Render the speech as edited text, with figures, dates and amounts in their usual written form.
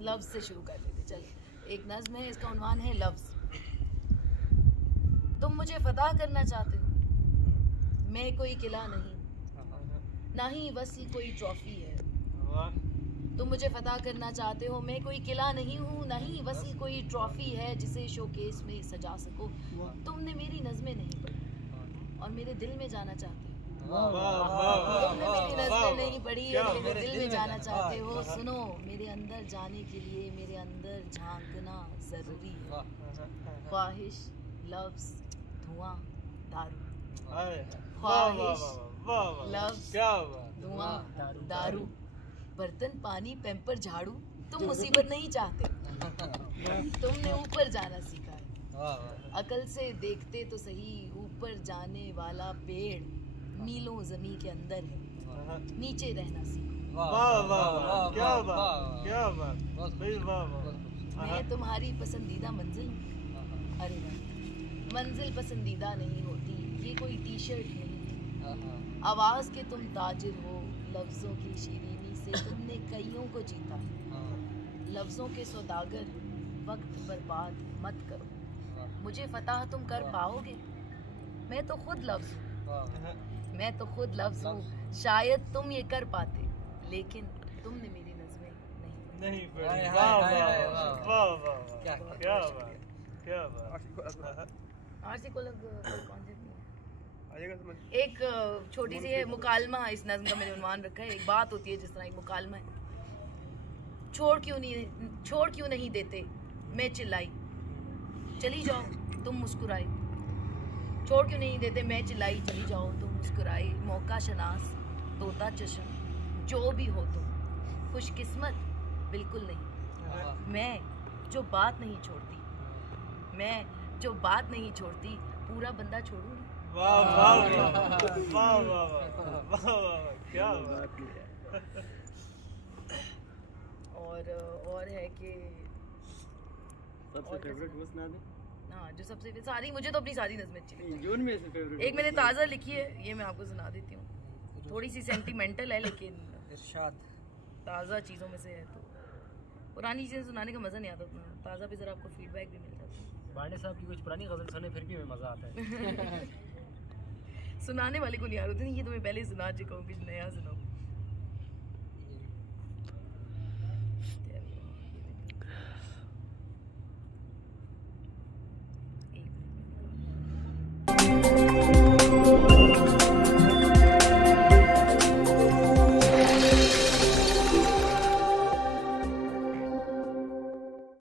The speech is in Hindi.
लफ्ज़ से शुरू कर लेते। चलो, एक नज़्म है, इसका उन्वान है लफ्ज़। तुम मुझे फदा करना चाहते हो, मैं कोई किला नहीं, ना ही वसी कोई ट्रॉफी है। तुम मुझे फदा करना चाहते हो, मैं कोई किला नहीं हूँ, ना ही वसी कोई ट्रॉफी है जिसे शोकेस में सजा सको। तुमने मेरी नज़में नहीं पढ़ी और मेरे दिल में जाना चाहते हो। तुमने मेरी नज़में नहीं पढ़ी और मेरे दिल में जाना चाहते हो। सुनो, मेरे अंदर जाने के लिए मेरे अंदर झांकना जरूरी है। ख्वाहिश, लफ्ज़, धुआं, दारू। ख्वाहिश, लफ्ज़, धुआं, दारू। बर्तन, पानी, पैम्पर, झाड़ू। तुम मुसीबत नहीं चाहते, तुमने ऊपर जाना सीखा है। अकल से देखते तो सही, ऊपर जाने वाला पेड़ मीलों ज़मीन के अंदर है, नीचे रहना सीखो। मैं तुम्हारी पसंदीदा मंजिल हूँ। अरे वाह, मंजिल पसंदीदा नहीं होती, ये कोई टी शर्ट नहीं। आवाज़ के तुम ताजिर हो, लफ्ज़ों की शीरीनी से तुमने कईयों को जीता। लफ्ज़ों के सौदागर, वक्त बर्बाद मत करो, मुझे फतह तुम कर पाओगे। मैं तो खुद लफ्ज़ हूँ, मैं तो खुद लफ्ज़ हूँ। शायद तुम ये कर पाते, लेकिन तुमने मेरी नज़में नहीं पढ़ी। आरसी को लग कौन से एक छोटी सी है मुकालमा, इस नज़्म का मैंने उन्वान रखा है। एक बात होती है जिस तरह एक मुकालमा है। छोड़ क्यों नहीं देते, मैं चिल्लाई, चली जाओ तुम मुस्कुराई। छोड़ क्यों नहीं देते, मैं चिल्लाई, चली जाओ तुम मुस्कुराई। मौका शनास, तोता चश्म, जो भी हो तुम, खुशकिस्मत बिल्कुल नहीं। मैं जो बात नहीं छोड़ती, मैं जो बात नहीं छोड़ती, पूरा बंदा छोड़ूंगी। क्या बात है। और है कि सबसे फेवरेट वो सुना दे। हाँ, जो सबसे सारी, मुझे तो अपनी सारी नज़में अच्छी लगती जून में से फेवरेट हैं। एक मैंने ताज़ा लिखी है, ये मैं आपको सुना देती हूँ। थोड़ी सी सेंटिमेंटल है, लेकिन इरशाद ताज़ा चीज़ों में से है, तो पुरानी चीज़ें सुनाने का मज़ा नहीं आता उतना। ताज़ा पे ज़रा आपको फीडबैक भी मिल जाता है। बांडे साहब की कुछ पुरानी गज़ल सुने फिर भी मज़ा आता है। सुनाने वाले को नहीं आ रहा था, ये तो मैं पहले ही सुना चुका हूँ, कुछ नया सुनाऊँ।